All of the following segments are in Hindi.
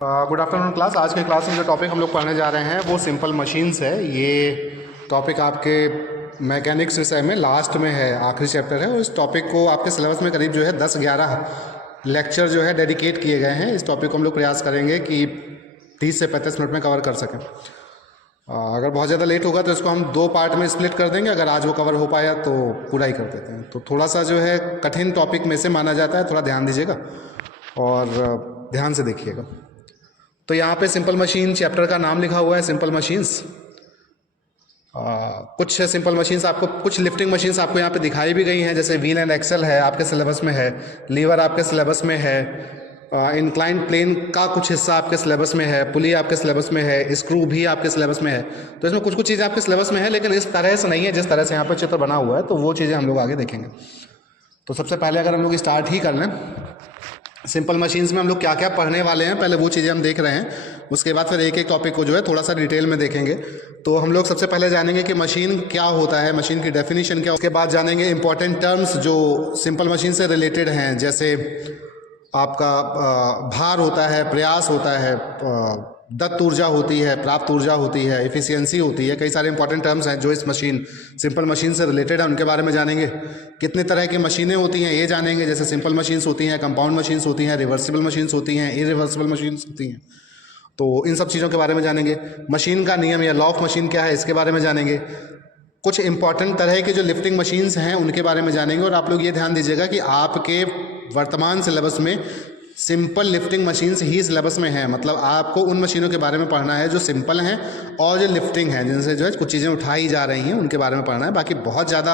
Good afternoon class. आज के क्लास में जो टॉपिक हम लोग पढ़ने जा रहे हैं वो सिंपल मशीन्स है। ये टॉपिक आपके मैकेनिक्स विषय में लास्ट में है, आखिरी चैप्टर है। और इस टॉपिक को आपके सिलेबस में करीब जो है 10-11 लेक्चर जो है डेडिकेट किए गए हैं। इस टॉपिक को हम लोग प्रयास करेंगे कि 30 से 35 मिनट में कवर कर सकें। अगर बहुत ज़्यादा लेट होगा तो इसको हम 2 पार्ट में स्प्लिट कर देंगे। अगर आज वो कवर हो पाया तो पूरा ही कर देते हैं। तो थोड़ा सा जो है कठिन टॉपिक में से माना जाता है, थोड़ा ध्यान दीजिएगा और ध्यान से देखिएगा। तो यहाँ पे सिंपल मशीन चैप्टर का नाम लिखा हुआ है, सिंपल मशीन्स। कुछ सिंपल मशीन्स आपको, कुछ लिफ्टिंग मशीन्स आपको यहाँ पे दिखाई भी गई हैं, जैसे व्हील एंड एक्सल है, आपके सिलेबस में है। लीवर आपके सिलेबस में है। इंक्लाइंड प्लेन का कुछ हिस्सा आपके सिलेबस में है। पुली आपके सिलेबस में है। स्क्रू भी आपके सिलेबस में है। तो इसमें कुछ कुछ चीज़ें आपके सिलेबस में है, लेकिन इस तरह से नहीं है जिस तरह से यहाँ पर चित्र बना हुआ है। तो वो चीज़ें हम लोग आगे देखेंगे। तो सबसे पहले अगर हम लोग स्टार्ट ही कर लें, सिंपल मशीन्स में हम लोग क्या क्या पढ़ने वाले हैं, पहले वो चीज़ें हम देख रहे हैं। उसके बाद फिर एक एक टॉपिक को जो है थोड़ा सा डिटेल में देखेंगे। तो हम लोग सबसे पहले जानेंगे कि मशीन क्या होता है, मशीन की डेफिनेशन क्या। उसके बाद जानेंगे इंपॉर्टेंट टर्म्स जो सिंपल मशीन से रिलेटेड हैं, जैसे आपका भार होता है, प्रयास होता है, दत्त ऊर्जा होती है, प्राप्त ऊर्जा होती है, एफिशिएंसी होती है। कई सारे इंपॉर्टेंट टर्म्स हैं जो इस सिंपल मशीन से रिलेटेड है, उनके बारे में जानेंगे। कितने तरह की मशीनें होती हैं ये जानेंगे, जैसे सिंपल मशीन्स होती हैं, कंपाउंड मशीन्स होती हैं, रिवर्सिबल मशीन्स होती हैं, इरिवर्सिबल मशीन्स होती हैं। तो इन सब चीज़ों के बारे में जानेंगे। मशीन का नियम या लॉ ऑफ मशीन क्या है, इसके बारे में जानेंगे। कुछ इंपॉर्टेंट तरह के जो लिफ्टिंग मशीन्स हैं उनके बारे में जानेंगे। और आप लोग ये ध्यान दीजिएगा कि आपके वर्तमान सिलेबस में सिंपल लिफ्टिंग मशीन्स ही सिलेबस में है। मतलब आपको उन मशीनों के बारे में पढ़ना है जो सिंपल हैं और जो लिफ्टिंग है, जिनसे जो है कुछ चीज़ें उठाई जा रही हैं, उनके बारे में पढ़ना है। बाकी बहुत ज़्यादा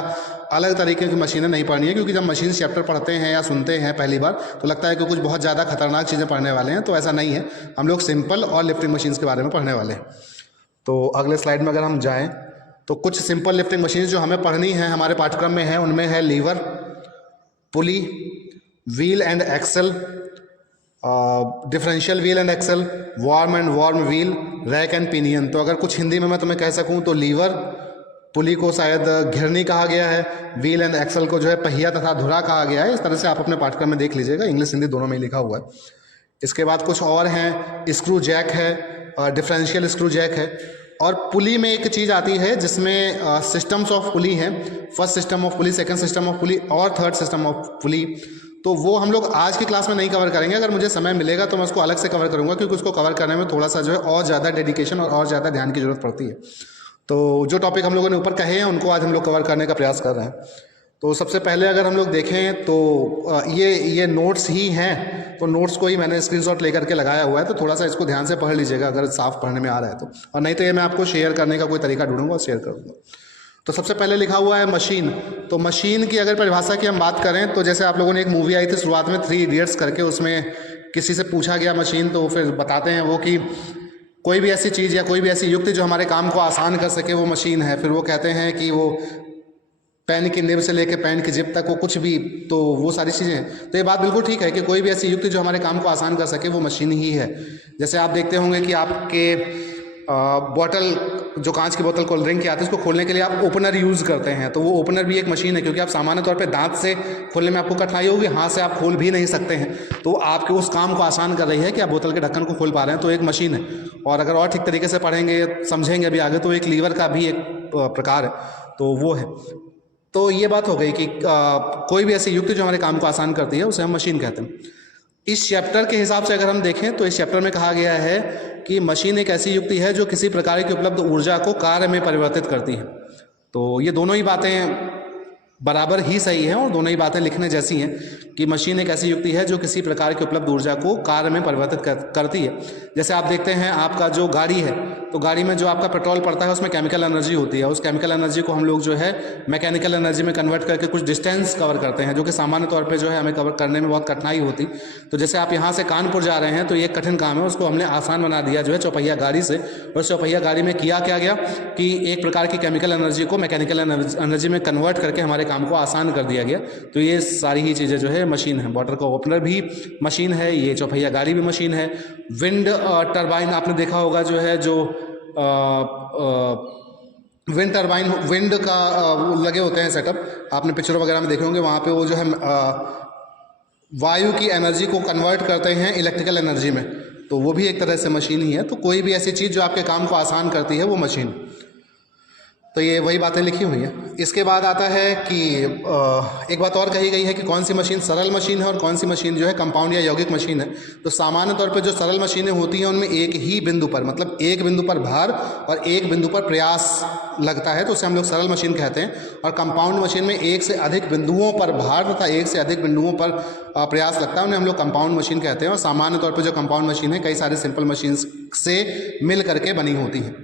अलग तरीके की मशीनें नहीं पढ़नी है, क्योंकि जब मशीन चैप्टर पढ़ते हैं या सुनते हैं पहली बार तो लगता है कि कुछ बहुत ज़्यादा खतरनाक चीज़ें पढ़ने वाले हैं। तो ऐसा नहीं है, हम लोग सिंपल और लिफ्टिंग मशीन्स के बारे में पढ़ने वाले हैं। तो अगले स्लाइड में अगर हम जाएँ तो कुछ सिंपल लिफ्टिंग मशीन जो हमें पढ़नी है हमारे पाठ्यक्रम में है, उनमें है lever, pulley, wheel and axle, differential wheel and axle, worm and worm wheel, rack and pinion. तो अगर कुछ हिंदी में मैं तुम्हें कह सकूं तो लीवर, पुली को शायद घिरनी कहा गया है, व्हील एंड एक्सल को जो है पहिया तथा धुरा कहा गया है। इस तरह से आप अपने पाठ्यक्रम में देख लीजिएगा, इंग्लिश हिंदी दोनों में लिखा हुआ है। इसके बाद कुछ और हैं, स्क्रू जैक है, डिफरेंशियल स्क्रू जैक है। और पुली में एक चीज़ आती है जिसमें सिस्टम्स ऑफ पुली हैं, first system of pulley, second system of pulley और थर्ड सिस्टम ऑफ पुली। तो वो हम लोग आज की क्लास में नहीं कवर करेंगे। अगर मुझे समय मिलेगा तो मैं उसको अलग से कवर करूंगा, क्योंकि उसको कवर करने में थोड़ा सा जो है और ज़्यादा डेडिकेशन और ज़्यादा ध्यान की जरूरत पड़ती है। तो जो टॉपिक हम लोगों ने ऊपर कहे हैं उनको आज हम लोग कवर करने का प्रयास कर रहे हैं। तो सबसे पहले अगर हम लोग देखें तो ये नोट्स ही हैं, तो नोट्स को ही मैंने स्क्रीनशॉट लेकर के लगाया हुआ है। तो थोड़ा सा इसको ध्यान से पढ़ लीजिएगा अगर साफ पढ़ने में आ रहा है तो, और नहीं तो ये मैं आपको शेयर करने का कोई तरीका ढूंढूंगा और शेयर कर दूँगा। तो सबसे पहले लिखा हुआ है मशीन। तो मशीन की अगर परिभाषा की हम बात करें तो जैसे आप लोगों ने एक मूवी आई थी शुरुआत में 3 इडियट्स करके, उसमें किसी से पूछा गया मशीन, तो फिर बताते हैं वो कि कोई भी ऐसी चीज़ या कोई भी ऐसी युक्ति जो हमारे काम को आसान कर सके वो मशीन है। फिर वो कहते हैं कि वो पेन की निब से लेकर पेन की जिप तक वो कुछ भी, तो वो सारी चीज़ें। तो ये बात बिल्कुल ठीक है कि कोई भी ऐसी युक्ति जो हमारे काम को आसान कर सके वो मशीन ही है। जैसे आप देखते होंगे कि आपके बॉटल, जो कांच की बोतल कोल्ड ड्रिंक की आती है, उसको खोलने के लिए आप ओपनर यूज़ करते हैं। तो वो ओपनर भी एक मशीन है, क्योंकि आप सामान्य तौर पे दांत से खोलने में आपको कठिनाई होगी, हाथ से आप खोल भी नहीं सकते हैं। तो आपके उस काम को आसान कर रही है कि आप बोतल के ढक्कन को खोल पा रहे हैं, तो एक मशीन है। और अगर और ठीक तरीके से पढ़ेंगे, समझेंगे अभी आगे, तो एक लीवर का भी एक प्रकार है, तो वो है। तो ये बात हो गई कि कोई भी ऐसी युक्ति जो हमारे काम को आसान करती है उसे हम मशीन कहते हैं। इस चैप्टर के हिसाब से अगर हम देखें तो इस चैप्टर में कहा गया है कि मशीन एक ऐसी युक्ति है जो किसी प्रकार की उपलब्ध ऊर्जा को कार्य में परिवर्तित करती है। तो ये दोनों ही बातें बराबर ही सही हैं और दोनों ही बातें लिखने जैसी हैं कि मशीन एक ऐसी युक्ति है जो किसी प्रकार की उपलब्ध ऊर्जा को कार्य में परिवर्तित करती है। जैसे आप देखते हैं आपका जो गाड़ी है, तो गाड़ी में जो आपका पेट्रोल पड़ता है उसमें केमिकल एनर्जी होती है। उस केमिकल एनर्जी को हम लोग जो है मैकेनिकल एनर्जी में कन्वर्ट करके कुछ डिस्टेंस कवर करते हैं, जो कि सामान्य तौर पर जो है हमें कवर करने में बहुत कठिनाई होती। तो जैसे आप यहाँ से कानपुर जा रहे हैं तो ये कठिन काम है, उसको हमने आसान बना दिया जो है चौपहिया गाड़ी से। और चौपहिया गाड़ी में किया क्या गया कि एक प्रकार की केमिकल एनर्जी को मैकेनिकल एनर्जी में कन्वर्ट करके हमारे काम को आसान कर दिया गया। तो ये सारी ही चीज़ें जो है मशीन है। वाटर का ओपनर भी मशीन है, ये चौपहिया गाड़ी भी मशीन है। विंड टरबाइन आपने देखा होगा जो है, जो विंड टरबाइन, विंड का लगे होते हैं सेटअप, आपने पिक्चरों वगैरह में देखे होंगे। वहाँ पे वो जो है वायु की एनर्जी को कन्वर्ट करते हैं इलेक्ट्रिकल एनर्जी में। तो वो भी एक तरह से मशीन ही है। तो कोई भी ऐसी चीज़ जो आपके काम को आसान करती है वो मशीन। तो ये वही बातें लिखी हुई हैं। इसके बाद आता है कि एक बात और कही गई है कि कौन सी मशीन सरल मशीन है और कौन सी मशीन जो है कंपाउंड या यौगिक मशीन है। तो सामान्य तौर पर जो सरल मशीनें होती हैं उनमें एक ही बिंदु पर, मतलब एक बिंदु पर भार और एक बिंदु पर प्रयास लगता है, तो उसे हम लोग सरल मशीन कहते हैं। और कंपाउंड मशीन में एक से अधिक बिंदुओं पर भार तथा एक से अधिक बिंदुओं पर प्रयास लगता है, उन्हें हम लोग कंपाउंड मशीन कहते हैं। और सामान्य तौर पर जो कंपाउंड मशीन है कई सारे सिंपल मशीन से मिल करके बनी होती हैं।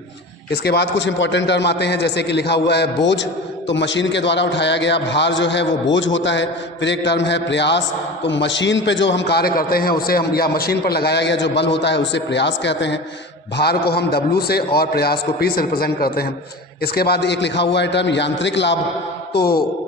इसके बाद कुछ इंपॉर्टेंट टर्म आते हैं, जैसे कि लिखा हुआ है बोझ, तो मशीन के द्वारा उठाया गया भार जो है वो बोझ होता है। फिर एक टर्म है प्रयास, तो मशीन पे जो हम कार्य करते हैं उसे हम, या मशीन पर लगाया गया जो बल होता है उसे प्रयास कहते हैं। भार को हम W से और प्रयास को P से रिप्रेजेंट करते हैं। इसके बाद एक लिखा हुआ है टर्म यांत्रिक लाभ, तो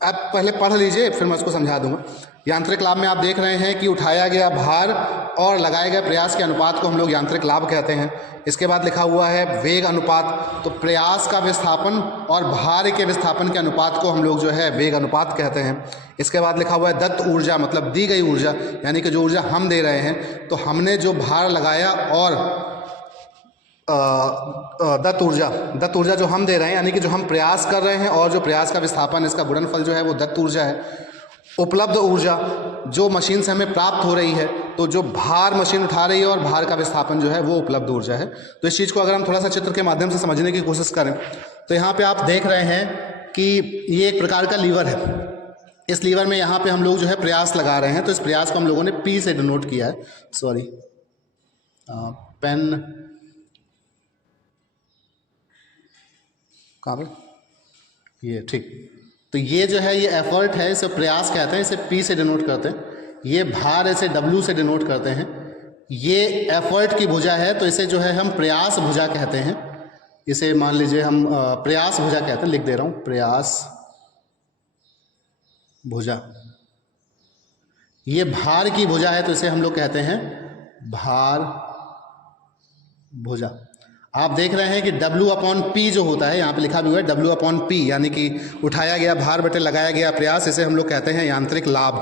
आप पहले पढ़ लीजिए फिर मैं उसको समझा दूंगा। यांत्रिक लाभ में आप देख रहे हैं कि उठाया गया भार और लगाए गए प्रयास के अनुपात को हम लोग यांत्रिक लाभ कहते हैं। इसके बाद लिखा हुआ है वेग अनुपात, तो प्रयास का विस्थापन और भार के विस्थापन के अनुपात को हम लोग जो है वेग अनुपात कहते हैं। इसके बाद लिखा हुआ है दत्त ऊर्जा, मतलब दी गई ऊर्जा, यानी कि जो ऊर्जा हम दे रहे हैं, तो हमने जो भार लगाया और दत्त ऊर्जा जो हम दे रहे हैं, यानी कि जो हम प्रयास कर रहे हैं और जो प्रयास का विस्थापन, इसका गुणनफल जो है वो दत्त ऊर्जा है। उपलब्ध ऊर्जा जो मशीन से हमें प्राप्त हो रही है, तो जो भार मशीन उठा रही है और भार का विस्थापन जो है वो उपलब्ध ऊर्जा है। तो इस चीज़ को अगर हम थोड़ा सा चित्र के माध्यम से समझने की कोशिश करें, तो यहाँ पे आप देख रहे हैं कि ये एक प्रकार का लीवर है। इस लीवर में यहाँ पे हम लोग जो है प्रयास लगा रहे हैं, तो इस प्रयास को हम लोगों ने P से डिनोट किया है। सॉरी, पेन कहाँ पे, ये ठीक। तो ये जो है ये एफर्ट है, इसे प्रयास कहते हैं, इसे P से डिनोट करते हैं। ये भार इसे W से डिनोट करते हैं। ये एफर्ट की भुजा है, तो इसे जो है हम प्रयास भुजा कहते हैं। इसे मान लीजिए हम प्रयास भुजा कहते हैं, लिख दे रहा हूँ प्रयास भुजा। ये भार की भुजा है, तो इसे हम लोग कहते हैं भार भुजा। आप देख रहे हैं कि W/P जो होता है, यहाँ पे लिखा भी हुआ है W/P, यानी कि उठाया गया भार बटे लगाया गया प्रयास, इसे हम लोग कहते हैं यांत्रिक लाभ।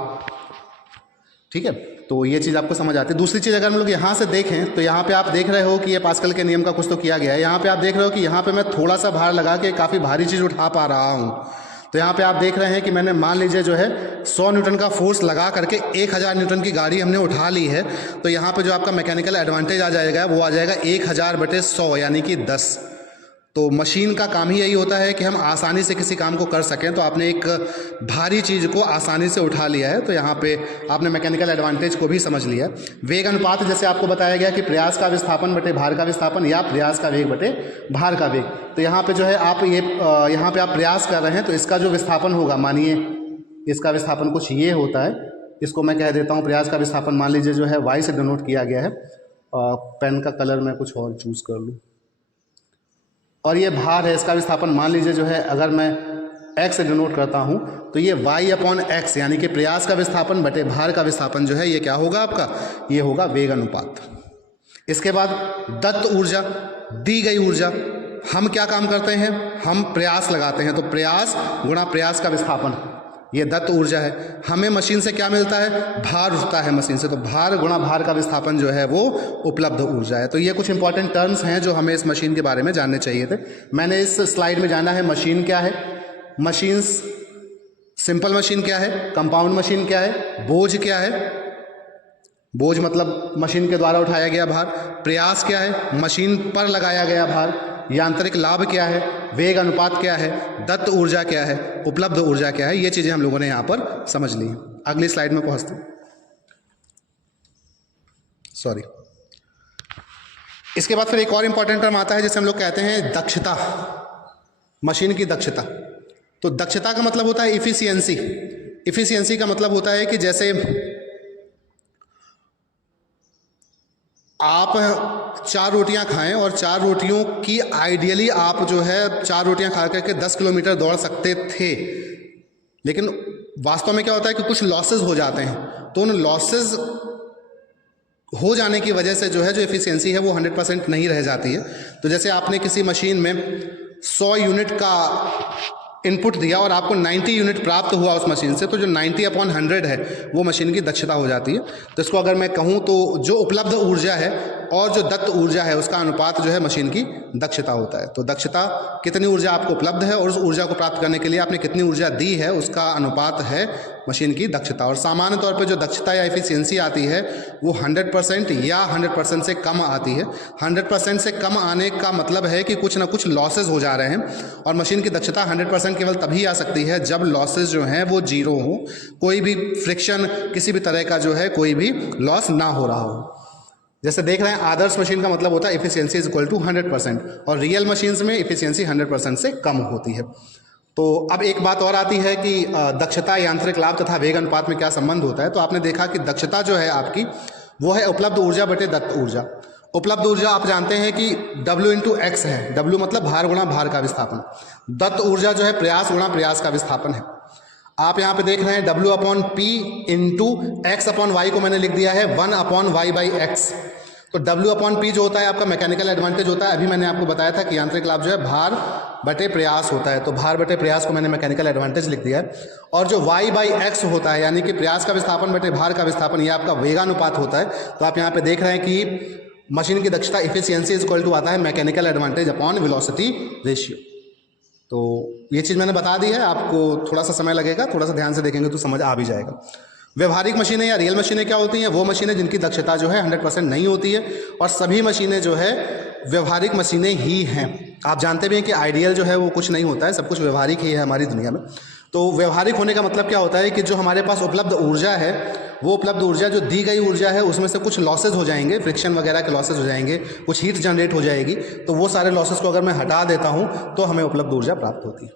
ठीक है, तो ये चीज़ आपको समझ आती है। दूसरी चीज़ अगर हम लोग यहाँ से देखें, तो यहाँ पे आप देख रहे हो कि ये पास्कल के नियम का कुछ तो किया गया है। यहाँ पे आप देख रहे हो कि यहाँ पे मैं थोड़ा सा भार लगा के काफ़ी भारी चीज़ उठा पा रहा हूँ। तो यहाँ पे आप देख रहे हैं कि मैंने मान लीजिए जो है 100 न्यूटन का फोर्स लगा करके 1000 न्यूटन की गाड़ी हमने उठा ली है। तो यहाँ पे जो आपका मैकेनिकल एडवांटेज आ जाएगा वो आ जाएगा 1000/100, यानी कि 10। तो मशीन का काम ही यही होता है कि हम आसानी से किसी काम को कर सकें। तो आपने एक भारी चीज़ को आसानी से उठा लिया है, तो यहाँ पे आपने मैकेनिकल एडवांटेज को भी समझ लिया। वेग अनुपात जैसे आपको बताया गया कि प्रयास का विस्थापन बटे भार का विस्थापन या प्रयास का वेग बटे भार का वेग। तो यहाँ पे जो है आप ये यहाँ पे आप प्रयास कर रहे हैं, तो इसका जो विस्थापन होगा, मानिए इसका विस्थापन कुछ ये होता है, इसको मैं कह देता हूँ प्रयास का विस्थापन मान लीजिए जो है Y से डिनोट किया गया है। पेन का कलर मैं कुछ और चूज़ कर लूँ। और ये भार है, इसका विस्थापन मान लीजिए जो है अगर मैं x से डिनोट करता हूँ, तो ये y/x, यानी कि प्रयास का विस्थापन बटे भार का विस्थापन जो है ये क्या होगा आपका, ये होगा वेग अनुपात। इसके बाद दत्त ऊर्जा, दी गई ऊर्जा। हम क्या काम करते हैं, हम प्रयास लगाते हैं, तो प्रयास गुणा प्रयास का विस्थापन, ये दत्त ऊर्जा है। हमें मशीन से क्या मिलता है, भार उठता है मशीन से, तो भार गुणा भार का विस्थापन जो है वो उपलब्ध ऊर्जा है। तो ये कुछ इंपॉर्टेंट टर्म्स हैं जो हमें इस मशीन के बारे में जानने चाहिए थे। मैंने इस स्लाइड में जाना है मशीन क्या है, मशीन सिंपल मशीन क्या है, कंपाउंड मशीन क्या है, बोझ क्या है, बोझ मतलब मशीन के द्वारा उठाया गया भार, प्रयास क्या है, मशीन पर लगाया गया भार, यांत्रिक लाभ क्या है, वेग अनुपात क्या है, दत्त ऊर्जा क्या है, उपलब्ध ऊर्जा क्या है। ये चीज़ें हम लोगों ने यहाँ पर समझ ली। अगली स्लाइड में पहुँचते हैं। सॉरी, इसके बाद फिर एक और इंपॉर्टेंट टर्म आता है जिसे हम लोग कहते हैं दक्षता, मशीन की दक्षता। तो दक्षता का मतलब होता है इफिशियंसी। इफिशियंसी का मतलब होता है कि जैसे आप 4 रोटियां खाएं और 4 रोटियों की आइडियली आप जो है 4 रोटियां खा करके 10 किलोमीटर दौड़ सकते थे, लेकिन वास्तव में क्या होता है कि कुछ लॉसेस हो जाते हैं। तो उन लॉसेस हो जाने की वजह से जो है जो एफिशिएंसी है वो 100% नहीं रह जाती है। तो जैसे आपने किसी मशीन में 100 यूनिट का इनपुट दिया और आपको 90 यूनिट प्राप्त हुआ उस मशीन से, तो जो 90/100 है वो मशीन की दक्षता हो जाती है। तो इसको अगर मैं कहूँ तो जो उपलब्ध ऊर्जा है और जो दत्त ऊर्जा है उसका अनुपात जो है मशीन की दक्षता होता है। तो दक्षता कितनी ऊर्जा आपको उपलब्ध है और उस ऊर्जा को प्राप्त करने के लिए आपने कितनी ऊर्जा दी है उसका अनुपात है मशीन की दक्षता। और सामान्य तौर पे जो दक्षता या एफिशिएंसी आती है वो 100% या 100% से कम आती है। 100% से कम आने का मतलब है कि कुछ ना कुछ लॉसेज हो जा रहे हैं और मशीन की दक्षता 100% केवल तभी आ सकती है जब लॉसेज जो हैं वो जीरो हो, कोई भी फ्रिक्शन, किसी भी तरह का जो है कोई भी लॉस ना हो रहा हो। जैसे देख रहे हैं आदर्श मशीन का मतलब होता है एफिशिएंसी इज इक्वल टू 100% और रियल मशीन्स में एफिशिएंसी 100% से कम होती है। तो अब एक बात और आती है कि दक्षता, यांत्रिक लाभ तथा वेग अनुपात में क्या संबंध होता है। तो आपने देखा कि दक्षता जो है आपकी वो है उपलब्ध ऊर्जा बटे दत्त ऊर्जा। उपलब्ध ऊर्जा आप जानते हैं कि W इंटू एक्स है, W मतलब भार गुणा भार का विस्थापन। दत्त ऊर्जा जो है प्रयास गुणा प्रयास का विस्थापन है। आप यहाँ पे देख रहे हैं W/P इंटू X/Y को मैंने लिख दिया है 1/Y/X। तो W/P जो होता है आपका मैकेनिकल एडवांटेज होता है। अभी मैंने आपको बताया था कि यांत्रिक लाभ जो है भार बटे प्रयास होता है, तो भार बटे प्रयास को मैंने मैकेनिकल एडवांटेज लिख दिया है। और जो Y/X होता है यानी कि प्रयास का विस्थापन बटे भार का विस्थापन, ये आपका वेगानुपात होता है। तो आप यहाँ पे देख रहे हैं कि मशीन की दक्षता एफिशिएंसी इज इक्वल टू आता है mechanical advantage upon velocity ratio. तो ये चीज़ मैंने बता दी है, आपको थोड़ा सा समय लगेगा, थोड़ा सा ध्यान से देखेंगे तो समझ आ भी जाएगा। व्यवहारिक मशीनें या रियल मशीनें क्या होती हैं? वो मशीनें जिनकी दक्षता जो है 100% नहीं होती है और सभी मशीनें जो है व्यवहारिक मशीनें ही हैं। आप जानते भी हैं कि आइडियल जो है वो कुछ नहीं होता है, सब कुछ व्यवहारिक ही है हमारी दुनिया में। तो व्यवहारिक होने का मतलब क्या होता है कि जो हमारे पास उपलब्ध ऊर्जा है वो उपलब्ध ऊर्जा, जो दी गई ऊर्जा है उसमें से कुछ लॉसेज हो जाएंगे, फ्रिक्शन वगैरह के लॉसेज हो जाएंगे, कुछ हीट जनरेट हो जाएगी, तो वो सारे लॉसेज को अगर मैं हटा देता हूँ तो हमें उपलब्ध ऊर्जा प्राप्त होती है।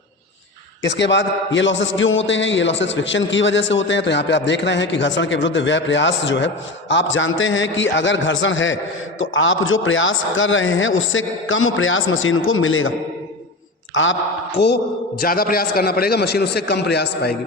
इसके बाद ये लॉसेस क्यों होते हैं? ये लॉसेस फ्रिक्शन की वजह से होते हैं। तो यहाँ पे आप देख रहे हैं कि घर्षण के विरुद्ध व्यय प्रयास जो है, आप जानते हैं कि अगर घर्षण है तो आप जो प्रयास कर रहे हैं उससे कम प्रयास मशीन को मिलेगा। आपको ज़्यादा प्रयास करना पड़ेगा, मशीन उससे कम प्रयास पाएगी।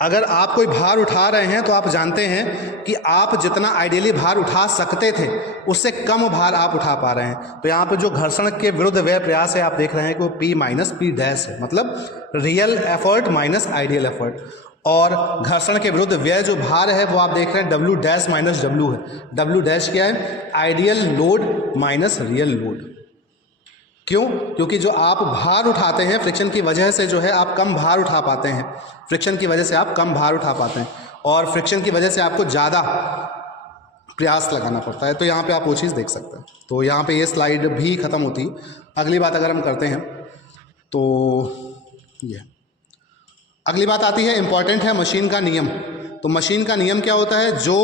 अगर आप कोई भार उठा रहे हैं तो आप जानते हैं कि आप जितना आइडियली भार उठा सकते थे उससे कम भार आप उठा पा रहे हैं। तो यहाँ पे जो घर्षण के विरुद्ध व्यय प्रयास है आप देख रहे हैं कि वो P माइनस P डैश है, मतलब real effort minus ideal effort. और घर्षण के विरुद्ध व्यय जो भार है वो आप देख रहे हैं W डैश माइनस W है। W डैश क्या है? Ideal load minus real load. क्यों? क्योंकि जो आप भार उठाते हैं फ्रिक्शन की वजह से जो है आप कम भार उठा पाते हैं, फ्रिक्शन की वजह से आप कम भार उठा पाते हैं और फ्रिक्शन की वजह से आपको ज़्यादा प्रयास लगाना पड़ता है। तो यहाँ पे आप वो चीज़ देख सकते हैं। तो यहाँ पे ये स्लाइड भी ख़त्म होती है। अगली बात अगर हम करते हैं तो ये अगली बात आती है, इम्पॉर्टेंट है मशीन का नियम। तो मशीन का नियम क्या होता है? जो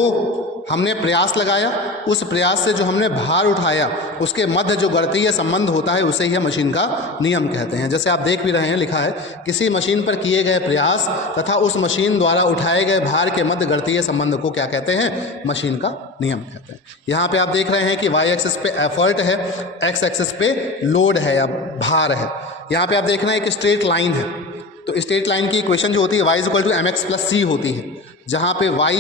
हमने प्रयास लगाया, उस प्रयास से जो हमने भार उठाया उसके मध्य जो गणितीय संबंध होता है उसे ही मशीन का नियम कहते हैं। जैसे आप देख भी रहे हैं, लिखा है किसी मशीन पर किए गए प्रयास तथा उस मशीन द्वारा उठाए गए भार के मध्य गणितीय संबंध को क्या कहते हैं? मशीन का नियम कहते हैं। यहाँ पे आप देख रहे हैं कि वाई एक्सिस पे एफर्ट है, एक्स एक्सिस पे लोड है या भार है। यहाँ पे आप देख रहे हैं एक स्ट्रेट लाइन है, तो स्ट्रेट लाइन की इक्वेशन जो होती है y is equal to mx plus c होती है, जहाँ पे y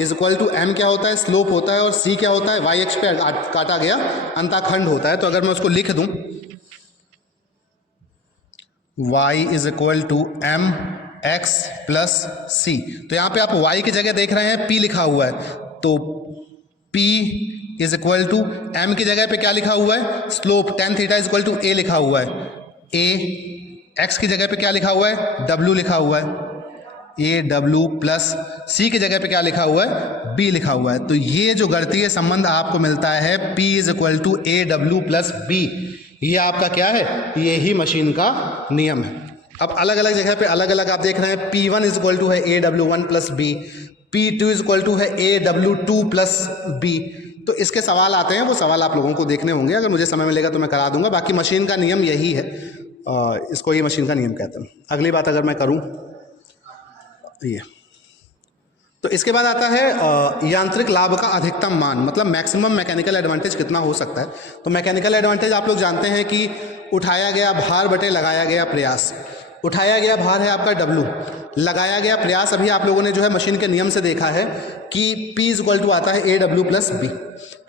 is equal to m क्या होता है? स्लोप होता है, और c क्या होता है? y अक्ष पे काटा गया अंताखंड होता है। तो अगर मैं उसको लिख दूं y is equal to m x plus c, तो यहाँ पे आप y की जगह देख रहे हैं p लिखा हुआ है, तो p is equal to m की जगह पे क्या लिखा हुआ है? Slope tan theta is equal to a लिखा हुआ है, a x की जगह पे क्या लिखा हुआ है? w लिखा हुआ है, ए डब्ल्यू प्लस सी की जगह पे क्या लिखा हुआ है? बी लिखा हुआ है। तो ये जो गणितीय संबंध आपको मिलता है P is equal to a W plus B, ये आपका क्या है? ये ही मशीन का नियम है। अब अलग अलग जगह पे अलग अलग आप देख रहे हैं, P1 इज इक्वल टू है A W one plus B, P2 is equal to है A W two plus B. तो इसके सवाल आते हैं, वो सवाल आप लोगों को देखने होंगे, अगर मुझे समय मिलेगा तो मैं करा दूंगा। बाकी मशीन का नियम यही है, इसको ये मशीन का नियम कहते हैं। अगली बात अगर मैं करूँ ये, तो इसके बाद आता है यांत्रिक लाभ का अधिकतम मान, मतलब मैक्सिमम मैकेनिकल एडवांटेज कितना हो सकता है। तो मैकेनिकल एडवांटेज आप लोग जानते हैं कि उठाया गया भार बटे लगाया गया प्रयास। उठाया गया भार है आपका W, लगाया गया प्रयास अभी आप लोगों ने जो है मशीन के नियम से देखा है कि P इज इक्वल टू आता है ए डब्ल्यू प्लस बी।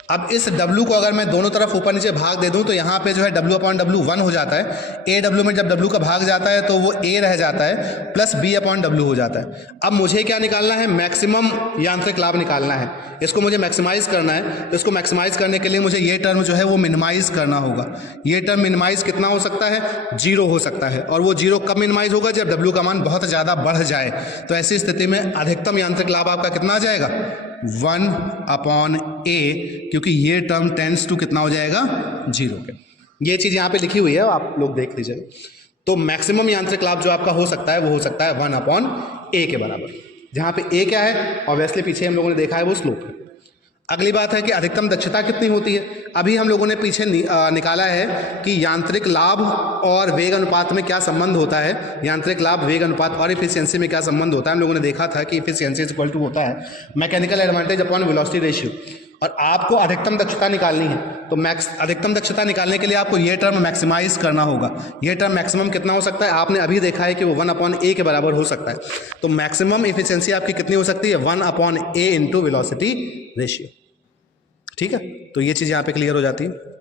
अब इस W को अगर मैं दोनों तरफ ऊपर नीचे भाग दे दूं तो यहाँ पे जो है W/W 1 हो जाता है। AW में जब W का भाग जाता है तो वो A रह जाता है प्लस B/W हो जाता है। अब मुझे क्या निकालना है, मैक्सिमम यांत्रिक लाभ निकालना है। इसको मुझे मैक्सिमाइज करना है, तो इसको मैक्सिमाइज करने के लिए मुझे ये टर्म जो है वो मिनिमाइज करना होगा। ये टर्म मिनिमाइज कितना हो सकता है, 0 हो सकता है। और वो 0 कब मिनिमाइज होगा, जब W का मान बहुत ज़्यादा बढ़ जाए। तो ऐसी स्थिति में अधिकतम यांत्रिक लाभ आपका कितना आ जाएगा, 1/A, क्योंकि ये टर्म टेंड्स टू कितना हो जाएगा, 0 पे। ये चीज़ यहाँ पे लिखी हुई है, आप लोग देख लीजिएगा। तो मैक्सिमम यांत्रिक लाभ जो आपका हो सकता है वो हो सकता है 1/A के बराबर, जहाँ पे A क्या है, ऑब्वियसली पीछे हम लोगों ने देखा है वो स्लोप है। अगली बात है कि अधिकतम दक्षता कितनी होती है। अभी हम लोगों ने पीछे निकाला है कि यांत्रिक लाभ और वेग अनुपात में क्या संबंध होता है, यांत्रिक लाभ, वेग अनुपात और इफिशियंसी में क्या संबंध होता है। हम लोगों ने देखा था कि इफिशियंसी इज इक्वल टू होता है mechanical advantage upon velocity ratio. और आपको अधिकतम दक्षता निकालनी है, तो अधिकतम दक्षता निकालने के लिए आपको ये टर्म मैक्सिमाइज करना होगा। ये टर्म मैक्सिमम कितना हो सकता है, आपने अभी देखा है कि वो 1/A के बराबर हो सकता है। तो मैक्सिमम इफिशियंसी आपकी कितनी हो सकती है, 1/A इंटू वेलोसिटी रेशियो। ठीक है, तो ये चीज़ यहाँ पे क्लियर हो जाती है।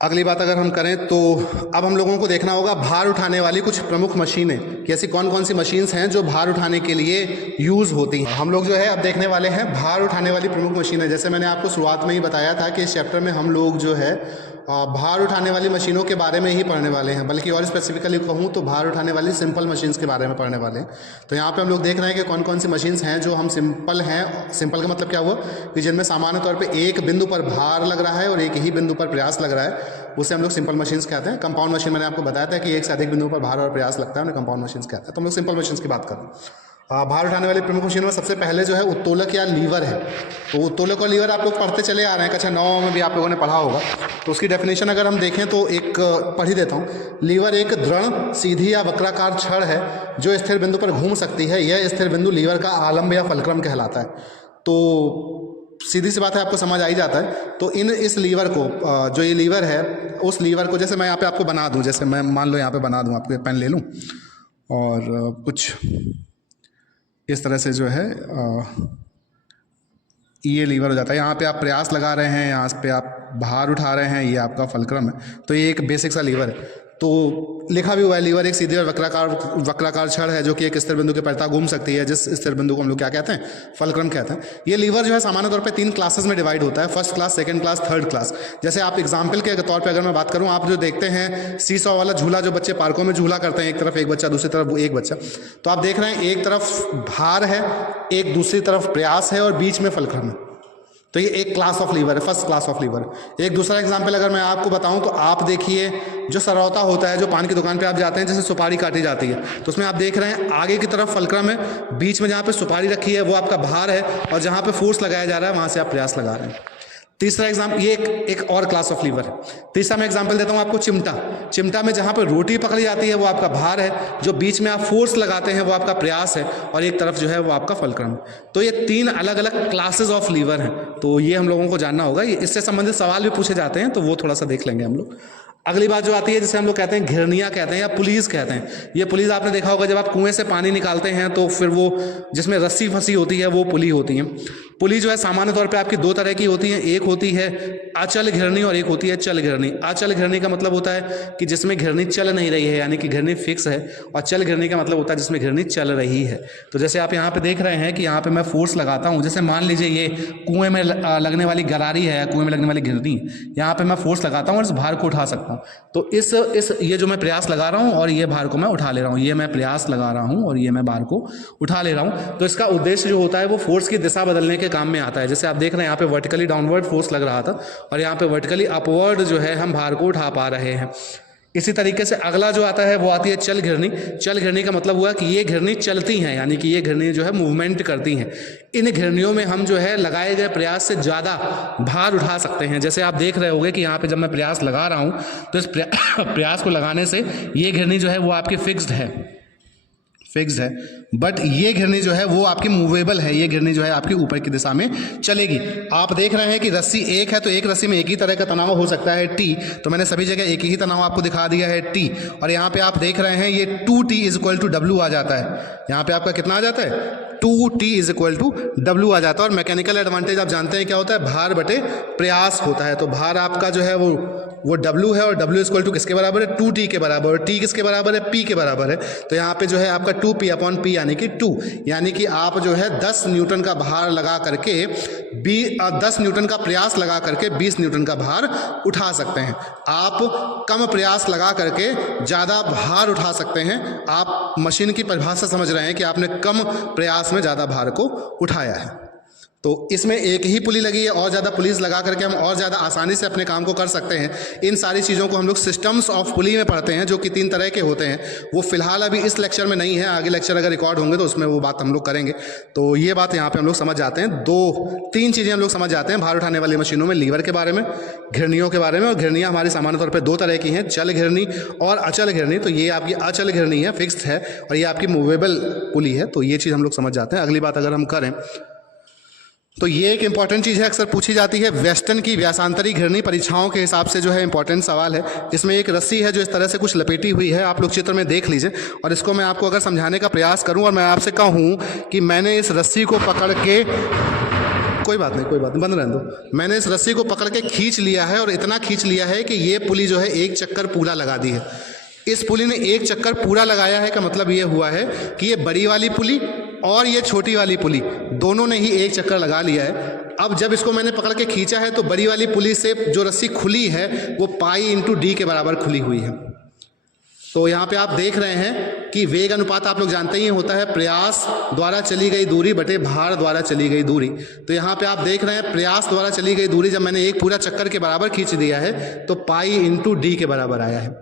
अगली बात अगर हम करें तो अब हम लोगों को देखना होगा भार उठाने वाली कुछ प्रमुख मशीनें, कि ऐसी कौन कौन सी मशीन्स हैं जो भार उठाने के लिए यूज़ होती हैं। हम लोग जो है अब देखने वाले हैं भार उठाने वाली प्रमुख मशीनें। जैसे मैंने आपको शुरुआत में ही बताया था कि इस चैप्टर में हम लोग जो है भार उठाने वाली मशीनों के बारे में ही पढ़ने वाले हैं, बल्कि और स्पेसिफिकली कहूँ तो भार उठाने वाली सिंपल मशीन्स के बारे में पढ़ने वाले हैं। तो यहाँ पे हम लोग देख रहे हैं कि कौन कौन सी मशीन्स हैं जो हम सिंपल हैं। सिंपल का मतलब क्या हुआ कि जिनमें सामान्य तौर पे एक बिंदु पर भार लग रहा है और एक ही बिंदु पर प्रयास लग रहा है, उसे हम लोग सिंपल मशीन्स कहते हैं। कंपाउंड मशीन मैंने आपको बताया था कि एक से अधिक बिंदुओं पर भार और प्रयास लगता है, उन्हें कंपाउंड मशीन्स कहते हैं। तो हम लोग सिंपल मशीन्स की बात करें। भार उठाने वाली प्रमुख मशीनों में सबसे पहले जो है उत्तोलक या लीवर है। तो उत्तोलक और लीवर आप लोग पढ़ते चले आ रहे हैं, कक्षा 9 में भी आप लोगों ने पढ़ा होगा। तो उसकी डेफिनेशन अगर हम देखें तो एक पढ़ ही देता हूँ। लीवर एक दृढ़, सीधी या वक्राकार छड़ है जो स्थिर बिंदु पर घूम सकती है। यह स्थिर बिंदु लीवर का आलंब या फलक्रम कहलाता है। तो सीधी सी बात है, आपको समझ आ ही जाता है। तो इस लीवर को, जो ये लीवर है, उस लीवर को जैसे मैं यहाँ पे आपको बना दूँ, जैसे मैं मान लो यहाँ पे बना दूँ, आपको पेन ले लूँ और कुछ इस तरह से जो है ये लीवर हो जाता है। यहाँ पे आप प्रयास लगा रहे हैं, यहाँ पे आप भार उठा रहे हैं, ये आपका फलक्रम है। तो ये एक बेसिक सा लीवर है। तो लिखा भी हुआ है, लीवर एक सीधी और वक्राकार छड़ है जो कि एक स्थिर बिंदु के परितः घूम सकती है, जिस स्थिर बिंदु को हम लोग क्या कहते हैं, फलक्रम कहते हैं। ये लीवर जो है सामान्य तौर पे 3 क्लासेस में डिवाइड होता है, first class, second class, third class. जैसे आप एग्जाम्पल के तौर पर अगर मैं बात करूँ, आप जो देखते हैं सीसॉ वाला झूला, जो बच्चे पार्कों में झूला करते हैं, एक तरफ एक बच्चा, दूसरी तरफ एक बच्चा। तो आप देख रहे हैं एक तरफ भार है, एक दूसरी तरफ प्रयास है और बीच में फलक्रम है। तो ये एक क्लास ऑफ लीवर है, फर्स्ट क्लास ऑफ लीवर। एक दूसरा एग्जांपल अगर मैं आपको बताऊं तो आप देखिए, जो सरौता होता है, जो पान की दुकान पे आप जाते हैं, जैसे सुपारी काटी जाती है, तो उसमें आप देख रहे हैं आगे की तरफ फलक्रम है, बीच में जहाँ पे सुपारी रखी है वो आपका भार है, और जहाँ पे फोर्स लगाया जा रहा है वहाँ से आप प्रयास लगा रहे हैं। तीसरा एग्जाम्पल, ये एक और क्लास ऑफ लीवर है। तीसरा मैं एग्जाम्पल देता हूँ आपको, चिमटा। चिमटा में जहाँ पर रोटी पकड़ी जाती है वो आपका भार है, जो बीच में आप फोर्स लगाते हैं वो आपका प्रयास है, और एक तरफ जो है वो आपका फलक्रम है। तो ये 3 अलग अलग क्लासेस ऑफ लीवर हैं। तो ये हम लोगों को जानना होगा। इससे संबंधित सवाल भी पूछे जाते हैं, तो वो थोड़ा सा देख लेंगे हम लोग। अगली बात जो आती है, जिसे हम लोग कहते हैं घिरनियाँ कहते हैं या पुलीज कहते हैं। ये पुलीज आपने देखा होगा, जब आप कुएं से पानी निकालते हैं तो फिर वो जिसमें रस्सी फंसी होती है वो पुली होती है। पुली जो है सामान्य तौर पे आपकी 2 तरह की होती है, एक होती है अचल घिरनी और एक होती है चल घिरनी। अचल घिरनी का मतलब होता है कि जिसमें घिरनी चल नहीं रही है, यानी कि घिरनी फिक्स है, और चल घिरनी का मतलब होता है जिसमें घिरनी चल रही है। तो जैसे आप यहाँ पे देख रहे हैं कि यहाँ पे मैं फोर्स लगाता हूँ, जैसे मान लीजिए ये कुएं में लगने वाली गरारी है, कुएं में लगने वाली घिरनी, यहाँ पे मैं फोर्स लगाता हूँ और इस भार को उठा सकता हूँ। तो इस ये जो मैं प्रयास लगा रहा हूँ और ये भार को मैं उठा ले रहा हूँ, ये मैं प्रयास लगा रहा हूँ और ये मैं भार को उठा ले रहा हूँ। तो इसका उद्देश्य जो होता है वो फोर्स की दिशा बदलने के काम में आता है। जैसे आप देख रहे हैं यहाँ पे वर्टिकली डाउनवर्ड फोर्स लग रहा था और यहाँ पे वर्टिकली अपवर्ड जो है हम भार को उठा पा रहे हैं। इसी तरीके से अगला जो आता है वो आती है चल घिरनी। चल घिरनी का मतलब हुआ कि ये घिरनी चलती हैं, यानी कि ये घिरनी जो है मूवमेंट करती हैं। इन घिरनियों में हम जो है लगाए गए प्रयास से ज़्यादा भार उठा सकते हैं। जैसे आप देख रहे होंगे कि यहाँ पे जब मैं प्रयास लगा रहा हूँ तो इस प्रयास को लगाने से ये घिरनी जो है वो आपकी फिक्स्ड है, बट ये घिरनी जो है वो आपकी मूवेबल है। ये घिरनी जो है आपकी ऊपर की दिशा में चलेगी। आप देख रहे हैं कि रस्सी एक है तो एक रस्सी में एक ही तरह का तनाव हो सकता है T, तो मैंने सभी जगह एक ही तनाव आपको दिखा दिया है T। और यहाँ पे आप देख रहे हैं ये 2T = W आ जाता है। यहाँ पे आपका कितना आ जाता है 2t is equal to W आ जाता है। और मैकेनिकल एडवांटेज आप जानते हैं क्या होता है, भार बटे प्रयास होता है। तो भार आपका जो है वो W है और W इक्वल टू किसके बराबर है, 2t के बराबर। और t किसके बराबर है, p के बराबर है। तो यहाँ पे जो है आपका 2p अपॉन p यानी कि 2, यानी कि आप जो है 10 न्यूटन का भार लगा करके 10 न्यूटन का प्रयास लगा करके 20 न्यूटन का भार उठा सकते हैं। आप कम प्रयास लगा करके ज़्यादा भार उठा सकते हैं। आप मशीन की परिभाषा समझ रहे हैं कि आपने कम प्रयास में ज़्यादा भार को उठाया है। तो इसमें एक ही पुली लगी है, और ज़्यादा पुलीज लगा करके हम और ज़्यादा आसानी से अपने काम को कर सकते हैं। इन सारी चीज़ों को हम लोग सिस्टम्स ऑफ पुली में पढ़ते हैं, जो कि 3 तरह के होते हैं। वो फिलहाल अभी इस लेक्चर में नहीं है, आगे लेक्चर अगर रिकॉर्ड होंगे तो उसमें वो बात हम लोग करेंगे। तो ये बात यहाँ पे हम लोग समझ जाते हैं। 2-3 चीज़ें हम लोग समझ जाते हैं भार उठाने वाली मशीनों में, लीवर के बारे में, घिरनियों के बारे में। और घिरनियाँ हमारी सामान्य तौर पर 2 तरह की हैं, चल घिरनी और अचल घिरनी। तो ये आपकी अचल घिरनी है, फिक्स्ड है, और ये आपकी मूवेबल पुली है। तो ये चीज़ हम लोग समझ जाते हैं। अगली बात अगर हम करें तो ये एक इंपॉर्टेंट चीज़ है, अक्सर पूछी जाती है। वेस्टर्न की व्यासांतरी घिरनी परीक्षाओं के हिसाब से जो है इंपॉर्टेंट सवाल है। इसमें एक रस्सी है जो इस तरह से कुछ लपेटी हुई है, आप लोग चित्र में देख लीजिए। और इसको मैं आपको अगर समझाने का प्रयास करूं और मैं आपसे कहूं कि मैंने इस रस्सी को पकड़ के, कोई बात नहीं बंद रहने दो, मैंने इस रस्सी को पकड़ के खींच लिया है, और इतना खींच लिया है कि ये पुली जो है एक चक्कर पूरा लगा दी है। इस पुली ने एक चक्कर पूरा लगाया है का मतलब ये हुआ है कि ये बड़ी वाली पुली और ये छोटी वाली पुली दोनों ने ही एक चक्कर लगा लिया है। अब जब इसको मैंने पकड़ के खींचा है तो बड़ी वाली पुली से जो रस्सी खुली है वो पाई इंटू डी के बराबर खुली हुई है। तो यहाँ पे आप देख रहे हैं कि वेग अनुपात आप लोग जानते ही होता है प्रयास द्वारा चली गई दूरी बटे भार द्वारा चली गई दूरी। तो यहाँ पे आप देख रहे हैं प्रयास द्वारा चली गई दूरी जब मैंने एक पूरा चक्कर के बराबर खींच दिया है तो पाई इंटू डी के बराबर आया है।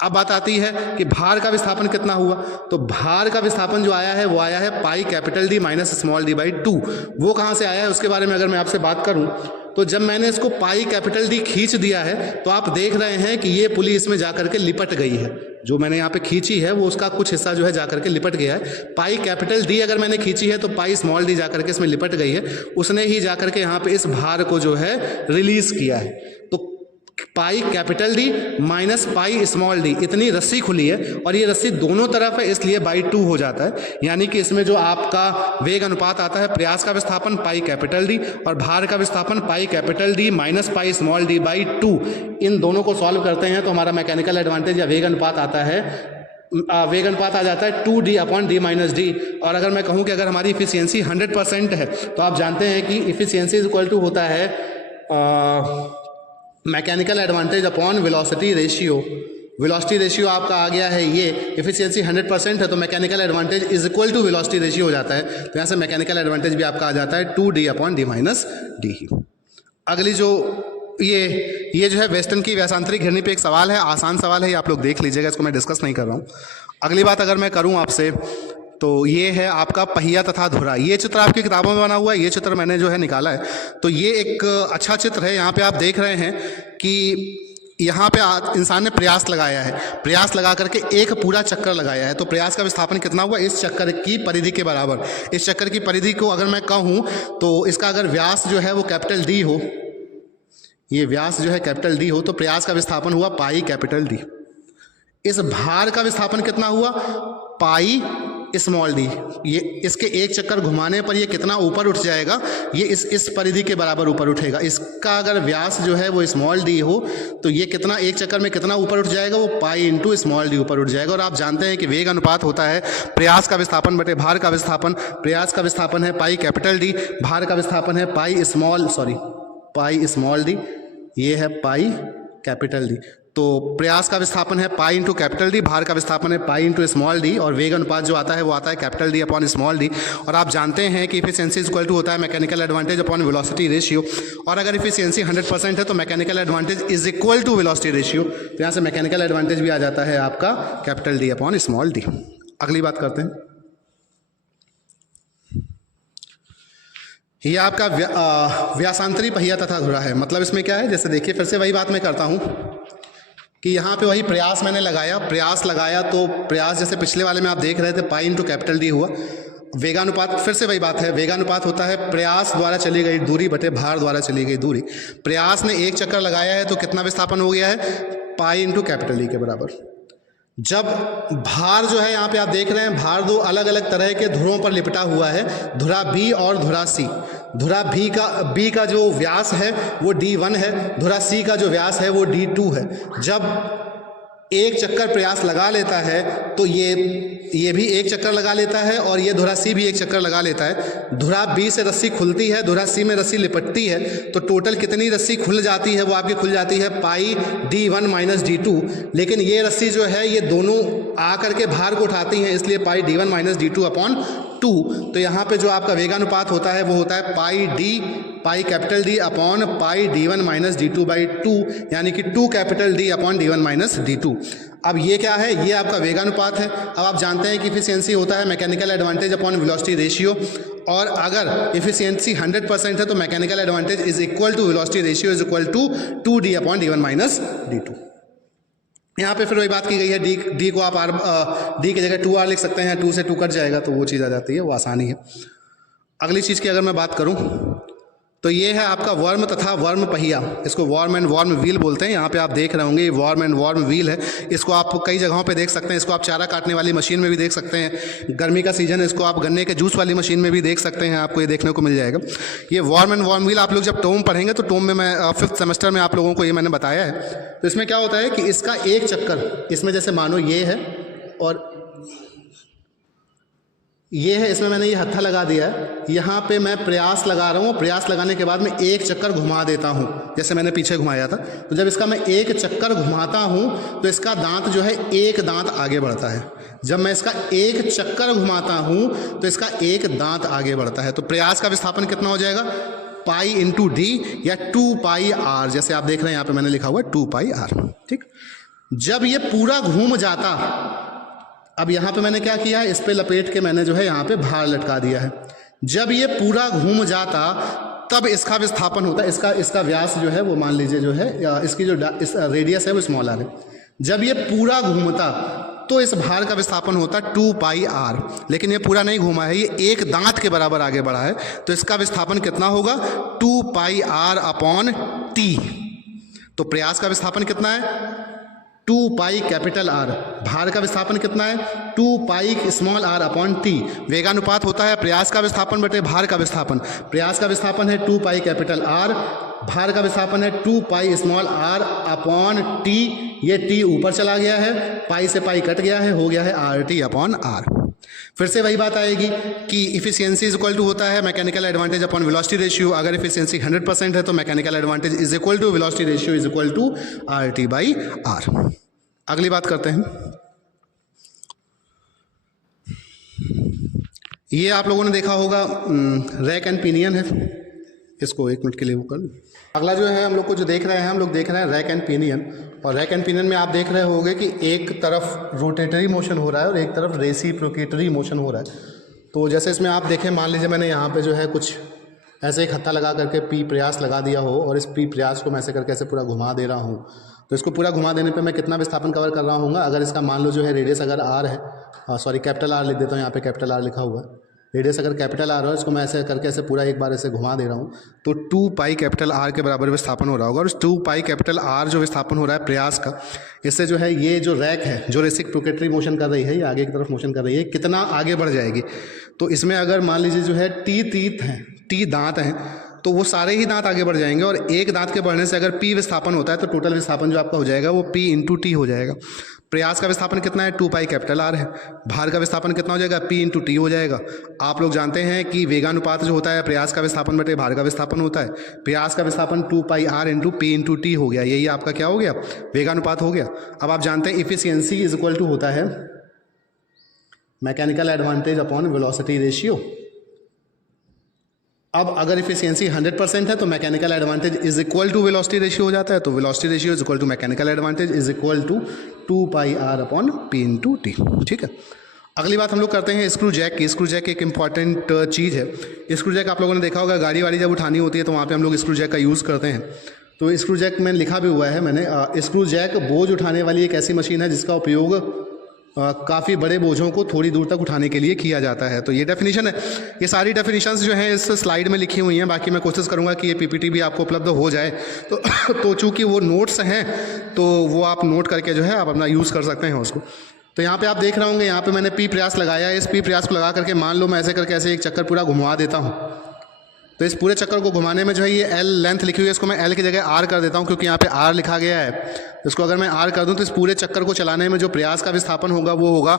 अब बात आती है कि भार का विस्थापन कितना हुआ। तो भार का विस्थापन जो आया है वो आया है pi capital D minus small D by 2। वो कहाँ से आया है उसके बारे में अगर मैं आपसे बात करूं तो जब मैंने इसको पाई कैपिटल डी खींच दिया है तो आप देख रहे हैं कि ये पुली इसमें जाकर के लिपट गई है। जो मैंने यहाँ पे खींची है वो उसका कुछ हिस्सा जो है जाकर के लिपट गया है। पाई कैपिटल डी अगर मैंने खींची है तो पाई स्मॉल डी जाकर के इसमें लिपट गई है। उसने ही जाकर के यहाँ पे इस भार को जो है रिलीज किया है। तो pi capital D minus pi small D, इतनी रस्सी खुली है और ये रस्सी दोनों तरफ है इसलिए बाई 2 हो जाता है। यानी कि इसमें जो आपका वेग अनुपात आता है प्रयास का विस्थापन पाई कैपिटल डी और भार का विस्थापन pi capital D minus pi small D by 2, इन दोनों को सॉल्व करते हैं तो हमारा मैकेनिकल एडवांटेज या वेग अनुपात आता है, वेग अनुपात आ जाता है 2d upon D minus D. और अगर मैं कहूँ कि अगर हमारी इफिशियंसी 100% है तो आप जानते हैं कि इफिशियंसी इज इक्वल टू होता है mechanical advantage upon velocity ratio. Velocity ratio आपका आ गया है ये, इफिशियंसी 100% है तो mechanical advantage is equal to velocity ratio हो जाता है। तो यहाँ से मैकेनिकल एडवांटेज भी आपका आ जाता है 2d upon D minus D. अगली जो ये जो है वेस्टर्न की व्यासांतरिक घिरनी पे एक सवाल है, आसान सवाल है, ये आप लोग देख लीजिएगा, इसको मैं डिस्कस नहीं कर रहा हूँ। अगली बात अगर मैं करूँ आपसे तो ये है आपका पहिया तथा धुरा। ये चित्र आपकी किताबों में बना हुआ है, ये चित्र मैंने जो है निकाला है। तो ये एक अच्छा चित्र है। यहाँ पे आप देख रहे हैं कि यहाँ पे इंसान ने प्रयास लगाया है, प्रयास लगा करके एक पूरा चक्कर लगाया है। तो प्रयास का विस्थापन कितना हुआ, इस चक्कर की परिधि के बराबर। इस चक्कर की परिधि को अगर मैं कहूँ तो इसका अगर व्यास जो है वो कैपिटल डी हो, ये व्यास जो है कैपिटल डी हो तो प्रयास का विस्थापन हुआ पाई कैपिटल डी। इस भार का विस्थापन कितना हुआ, पाई स्मॉल डी। ये इसके एक चक्कर घुमाने पर ये कितना ऊपर उठ जाएगा, ये इस परिधि के बराबर ऊपर उठेगा। इसका अगर व्यास जो है वो स्मॉल डी हो तो ये कितना एक चक्कर में कितना ऊपर उठ जाएगा, वो पाई इंटू स्मॉल डी ऊपर उठ जाएगा। और आप जानते हैं कि वेग अनुपात होता है प्रयास का विस्थापन बटे भार का विस्थापन। प्रयास का विस्थापन है पाई कैपिटल डी, भार का विस्थापन है पाई स्मॉल डी, ये है पाई कैपिटल डी। तो प्रयास का विस्थापन है पाई इंटू कैपिटल डी, भार का विस्थापन है पाई इंटू स्मॉल डी, और वेग अनुपात जो आता है वो आता है capital D upon small D. और आप जानते हैं कि इफिशियंसी इक्वल टू होता है mechanical advantage upon velocity ratio. और अगर इफिशियंसी 100% है तो mechanical advantage is equal to velocity ratio. तो यहाँ से मैकेनिकल एडवांटेज भी आ जाता है आपका capital D upon small D. अगली बात करते हैं, ये आपका व्यासांतरी पहिया तथा धुरा है। मतलब इसमें क्या है, जैसे देखिए फिर से वही बात मैं करता हूँ कि यहाँ पे वही प्रयास मैंने लगाया, प्रयास लगाया तो प्रयास जैसे पिछले वाले में आप देख रहे थे पाई इंटू कैपिटल डी हुआ। वेगानुपात फिर से वही बात है, वेगानुपात होता है प्रयास द्वारा चली गई दूरी बटे भार द्वारा चली गई दूरी। प्रयास ने एक चक्कर लगाया है तो कितना विस्थापन हो गया है, पाई इंटू कैपिटल डी के बराबर। जब भार जो है यहाँ पे आप देख रहे हैं, भार दो अलग अलग तरह के धुरों पर लिपटा हुआ है, धुरा बी और धुरा सी। धुरा बी का जो व्यास है वो D1 है, धुरा सी का जो व्यास है वो D2 है। जब एक चक्कर प्रयास लगा लेता है तो ये भी एक चक्कर लगा लेता है और ये धुरा सी भी एक चक्कर लगा लेता है। धुरा बी से रस्सी खुलती है, धुरा सी में रस्सी लिपटती है, तो टोटल कितनी रस्सी खुल जाती है? वो आपकी खुल जाती है पाई D1 माइनस D2। लेकिन ये रस्सी जो है ये दोनों आकर के भार को उठाती हैं, इसलिए पाई D1 माइनस D2 अपॉन 2। तो यहाँ पे जो आपका वेगानुपात होता है वो होता है pi capital D upon pi D1 minus D2 by 2, यानी कि 2 capital D upon D1 minus D2। अब ये क्या है? ये आपका वेगानुपात है। अब आप जानते हैं कि इफिशियंसी होता है mechanical advantage upon velocity ratio, और अगर इफिशियंसी 100% है तो mechanical advantage is equal to velocity ratio is equal to 2D upon D1 minus D2। यहाँ पे फिर वही बात की गई है, डी को आप डी की जगह 2R लिख सकते हैं, 2 से 2 कट जाएगा तो वो चीज़ आ जाती है, वो आसानी है। अगली चीज़ की अगर मैं बात करूँ तो ये है आपका वर्म तथा वर्म पहिया। इसको वर्म एंड वर्म व्हील बोलते हैं। यहाँ पे आप देख रहे होंगे ये वर्म एंड वर्म व्हील है। इसको आप कई जगहों पे देख सकते हैं। इसको आप चारा काटने वाली मशीन में भी देख सकते हैं। गर्मी का सीजन है, इसको आप गन्ने के जूस वाली मशीन में भी देख सकते हैं, आपको ये देखने को मिल जाएगा। ये वर्म एंड वर्म व्हील आप लोग जब टोम पढ़ेंगे तो टोम में मैं 5th सेमेस्टर में आप लोगों को ये मैंने बताया है। तो इसमें क्या होता है कि इसका एक चक्कर, इसमें जैसे मानो ये है और ये है, इसमें मैंने ये हत्था लगा दिया है, यहाँ पे मैं प्रयास लगा रहा हूँ। प्रयास लगाने के बाद मैं एक चक्कर घुमा देता हूँ, जैसे मैंने पीछे घुमाया था। तो जब इसका मैं एक चक्कर घुमाता हूँ तो इसका दांत जो है एक दांत आगे बढ़ता है। जब मैं इसका एक चक्कर घुमाता हूँ तो इसका एक दांत आगे बढ़ता है। तो प्रयास का विस्थापन कितना हो जाएगा? पाई इंटू डी या 2 पाई आर, जैसे आप देख रहे हैं यहाँ पे मैंने लिखा हुआ है 2 पाई आर। ठीक, जब ये पूरा घूम जाता, अब यहाँ पे मैंने क्या किया है, इस पे लपेट के मैंने जो है यहाँ पे भार लटका दिया है। जब ये पूरा घूम जाता तब इसका विस्थापन होता है। इसका व्यास जो है वो मान लीजिए जो है, इसकी जो रेडियस है वो स्मॉल आर है। जब ये पूरा घूमता तो इस भार का विस्थापन होता 2 पाई आर। लेकिन ये पूरा नहीं घूमा है, ये एक दांत के बराबर आगे बढ़ा है, तो इसका विस्थापन कितना होगा? 2 पाई आर अपॉन टी। तो प्रयास का विस्थापन कितना है? 2 पाई कैपिटल आर। भार का विस्थापन कितना है? 2 pi small are upon t. वेगानुपात होता है प्रयास का विस्थापन बटे भार का विस्थापन। प्रयास का विस्थापन है 2 पाई कैपिटल आर, भार का विस्थापन है 2 pi small are upon T. ये टी ऊपर चला गया है, पाई से पाई कट गया है, हो गया है आर टी अपॉन आर। फिर से वही बात आएगी कि इफिशियंसी इज इक्वल टू होता है mechanical advantage upon velocity ratio. अगर इफिशियंसी 100% है तो mechanical advantage is equal to velocity ratio is equal to R T by R. अगली बात करते हैं, ये आप लोगों ने देखा होगा रैक एंड पिनियन है। इसको 1 मिनट के लिए वो कर लूँ। अगला जो है हम लोग को जो देख रहे हैं, हम लोग देख रहे हैं रैक एंड पिनियन। और रैक एंड पिनियन में आप देख रहे होंगे कि एक तरफ रोटेटरी मोशन हो रहा है और एक तरफ रेसिप्रोकेटरी मोशन हो रहा है। तो जैसे इसमें आप देखें, मान लीजिए मैंने यहाँ पे जो है कुछ ऐसे एक हत्था लगा करके पी प्रयास लगा दिया हो और इस पी प्रयास को मैं ऐसे करके ऐसे पूरा घुमा दे रहा हूँ। तो इसको पूरा घुमा देने पे मैं कितना विस्थापन कवर कर रहा हूँ? अगर इसका मान लो जो है रेडियस अगर आर है, सॉरी कैपिटल आर लिख देता हूँ, यहाँ पे कैपिटल आर लिखा हुआ है। रेडियस अगर कैपिटल आर हो, इसको मैं ऐसे करके ऐसे पूरा एक बार ऐसे घुमा दे रहा हूँ, तो 2 पाई कैपिटल आर के बराबर विस्थापन हो रहा होगा। और उस 2 पाई कैपिटल आर जो विस्थापन हो रहा है प्रयास का, इससे जो है ये जो रैक है जो रेसिप्रोकेटरी मोशन कर रही है, ये आगे की तरफ मोशन कर रही है, कितना आगे बढ़ जाएगी। तो इसमें अगर मान लीजिए जो है टी दांत हैं, तो वो सारे ही दांत आगे बढ़ जाएंगे। और एक दांत के बढ़ने से अगर पी विस्थापन होता है तो टोटल विस्थापन जो आपका हो जाएगा वो पी इंटू टी हो जाएगा। प्रयास का विस्थापन कितना है? 2 पाई कैपिटल आर है। भार का विस्थापन कितना हो जाएगा? पी इंटू टी हो जाएगा। आप लोग जानते हैं कि वेगानुपात जो होता है प्रयास का विस्थापन बटे भार का विस्थापन होता है। प्रयास का विस्थापन 2 pi r into p into t हो गया। यही आपका क्या हो गया? वेगानुपात हो गया। अब आप जानते हैं इफिशियंसी इज इक्वल टू होता है mechanical advantage upon velocity ratio. अब अगर इफिशियंसी 100% है तो mechanical advantage is equal to velocity ratio हो जाता है। तो velocity ratio is equal to mechanical advantage is equal to 2 pi R upon P into T. ठीक है, अगली बात हम लोग करते हैं स्क्रू जैक की। स्क्रू जैक एक इंपॉर्टेंट चीज़ है। स्क्रू जैक आप लोगों ने देखा होगा, गाड़ी वाड़ी जब उठानी होती है तो वहाँ पे हम लोग स्क्रू जैक का यूज़ करते हैं। तो स्क्रू जैक में लिखा भी हुआ है मैंने, स्क्रू जैक बोझ उठाने वाली एक ऐसी मशीन है जिसका उपयोग काफ़ी बड़े बोझों को थोड़ी दूर तक उठाने के लिए किया जाता है। तो ये डेफिनेशन है। ये सारी डेफिनेशंस जो हैं इस स्लाइड में लिखी हुई हैं, बाकी मैं कोशिश करूँगा कि ये पीपीटी भी आपको उपलब्ध हो जाए। तो चूँकि वो नोट्स हैं तो वो आप नोट करके जो है आप अपना यूज़ कर सकते हैं उसको। तो यहाँ पे आप देख रहे होंगे, यहाँ पे मैंने पी प्रयास लगाया है। इस पी प्रयास को लगा करके मान लो मैं ऐसे करके ऐसे एक चक्कर पूरा घुमा देता हूँ। तो इस पूरे चक्कर को घुमाने में जो है ये एल लेंथ लिखी हुई है, इसको मैं एल की जगह आर कर देता हूँ क्योंकि यहाँ पे आर लिखा गया है। इसको अगर मैं आर कर दूँ तो इस पूरे चक्कर को चलाने में जो प्रयास का विस्थापन होगा वो होगा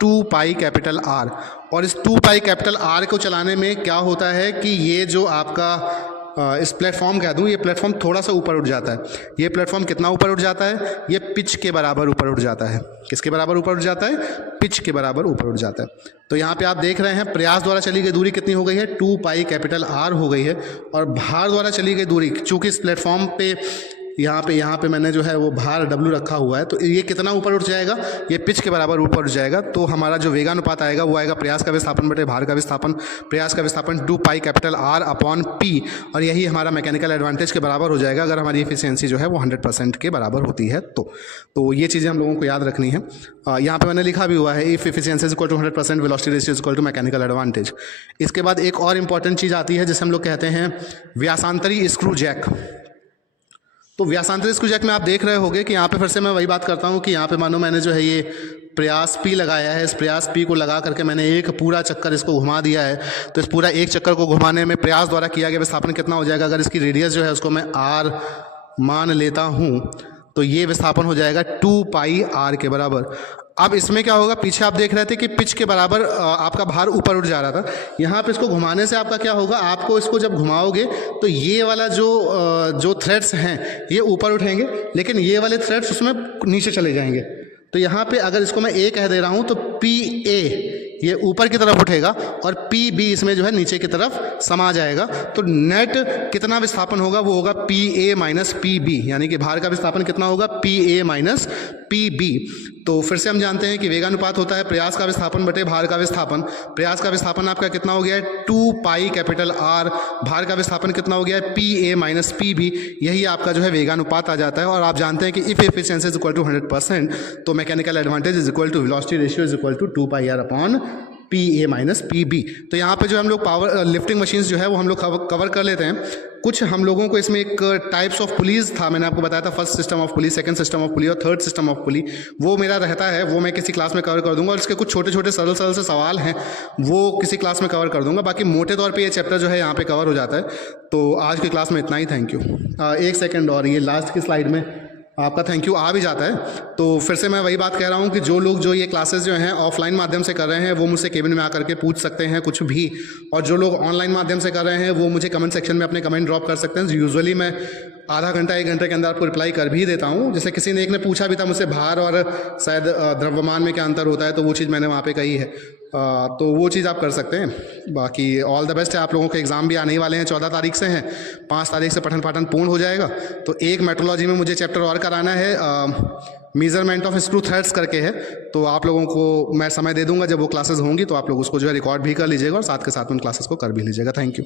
2 पाई कैपिटल आर। और इस 2 पाई कैपिटल आर को चलाने में क्या होता है कि ये जो आपका इस प्लेटफॉर्म कह दूँ, ये प्लेटफॉर्म थोड़ा सा ऊपर उठ जाता है। ये प्लेटफॉर्म कितना ऊपर उठ जाता है? ये पिच के बराबर ऊपर उठ जाता है। किसके बराबर ऊपर उठ जाता है? पिच के बराबर ऊपर उठ जाता है। तो यहाँ पे आप देख रहे हैं प्रयास द्वारा चली गई दूरी कितनी हो गई है? 2 पाई कैपिटल आर हो गई है। और भार द्वारा चली गई दूरी, चूँकि इस प्लेटफॉर्म पे यहाँ पे मैंने जो है वो भार W रखा हुआ है, तो ये कितना ऊपर उठ जाएगा? ये पिच के बराबर ऊपर उठ जाएगा। तो हमारा जो वेगानुपात आएगा वो आएगा प्रयास का विस्थापन बटे भार का विस्थापन। प्रयास का विस्थापन 2 pi capital R upon P, और यही हमारा मैकेनिकल एडवांटेज के बराबर हो जाएगा अगर हमारी एफिशिएंसी जो है वो 100% के बराबर होती है। तो ये चीज़ें हम लोगों को याद रखनी है। यहाँ पे मैंने लिखा भी हुआ है, if efficiency is equal to 100%, velocity ratio is equal to mechanical advantage. इसके बाद एक और इंपॉर्टेंट चीज़ आती है जिसे हम लोग कहते हैं व्यासांतरी स्क्रू जैक। तो व्यासांतरी स्क्रू जैक में आप देख रहे होंगे कि यहाँ पे फिर से मैं वही बात करता हूँ कि यहाँ पे मानो मैंने जो है ये प्रयास P लगाया है। इस प्रयास P को लगा करके मैंने एक पूरा चक्कर इसको घुमा दिया है। तो इस पूरा एक चक्कर को घुमाने में प्रयास द्वारा किया गया विस्थापन कितना हो जाएगा? अगर इसकी रेडियस जो है उसको मैं R मान लेता हूँ तो ये विस्थापन हो जाएगा 2 पाई R के बराबर। अब इसमें क्या होगा? पीछे आप देख रहे थे कि पिच के बराबर आपका भार ऊपर उठ जा रहा था। यहाँ पे इसको घुमाने से आपका क्या होगा? आपको इसको जब घुमाओगे तो ये वाला जो थ्रेड्स हैं ये ऊपर उठेंगे, लेकिन ये वाले थ्रेड्स उसमें नीचे चले जाएंगे। तो यहाँ पे अगर इसको मैं ए कह दे रहा हूँ तो पी ए ये ऊपर की तरफ उठेगा और पी बी इसमें जो है नीचे की तरफ समा जाएगा। तो नेट कितना विस्थापन होगा? वो होगा P A minus P B, यानी कि भार का विस्थापन कितना होगा? P A minus P B. तो फिर से हम जानते हैं कि वेगानुपात होता है प्रयास का विस्थापन बटे भार का विस्थापन। प्रयास का विस्थापन आपका कितना हो गया है? 2 पाई कैपिटल आर। भार का विस्थापन कितना हो गया है? P A minus P B. यही आपका जो है वेगानुपात आ जाता है। और आप जानते हैं कि if efficiency is equal to 100% तो mechanical advantage is equal to velocity ratio is equal to 2 pi R upon P A minus P B. तो यहाँ पे जो हम लोग पावर लिफ्टिंग मशीन्स जो है वो हम लोग कवर कर लेते हैं। कुछ हम लोगों को इसमें एक टाइप्स ऑफ पुलीज था, मैंने आपको बताया था first system of pulley, second system of pulley और थर्ड सिस्टम ऑफ पुली। वो मेरा रहता है, वो मैं किसी क्लास में कवर कर दूंगा। और इसके कुछ छोटे छोटे सरल सरल से सवाल हैं वो किसी क्लास में कवर कर दूंगा। बाकी मोटे तौर पे ये चैप्टर जो है यहाँ पे कवर हो जाता है। तो आज की क्लास में इतना ही। Thank you. एक सेकेंड और, ये लास्ट की स्लाइड में आपका थैंक यू आ भी जाता है। तो फिर से मैं वही बात कह रहा हूँ कि जो लोग जो ये क्लासेस जो हैं ऑफलाइन माध्यम से कर रहे हैं वो मुझसे केबिन में आकर के पूछ सकते हैं कुछ भी, और जो लोग ऑनलाइन माध्यम से कर रहे हैं वो मुझे कमेंट सेक्शन में अपने कमेंट ड्रॉप कर सकते हैं। यूजुअली मैं आधा घंटा 1 घंटे के अंदर आपको रिप्लाई कर भी देता हूँ। जैसे किसी ने एक ने पूछा भी था मुझसे भार और शायद द्रव्यमान में क्या अंतर होता है, तो वो चीज़ मैंने वहाँ पे कही है। तो वो चीज़ आप कर सकते हैं। बाकी ऑल द बेस्ट है। आप लोगों के एग्ज़ाम भी आने ही वाले हैं, 14 तारीख से हैं, 5 तारीख से पठन पाठन पूर्ण हो जाएगा। तो एक मेट्रोलॉजी में मुझे चैप्टर और कराना है, मेजरमेंट ऑफ स्क्रू थ्रेड्स करके है। तो आप लोगों को मैं समय दे दूंगा, जब वो क्लासेस होंगी तो आप लोग उसको जो है रिकॉर्ड भी कर लीजिएगा और साथ के साथ उन क्लासेस को कर भी लीजिएगा। Thank you.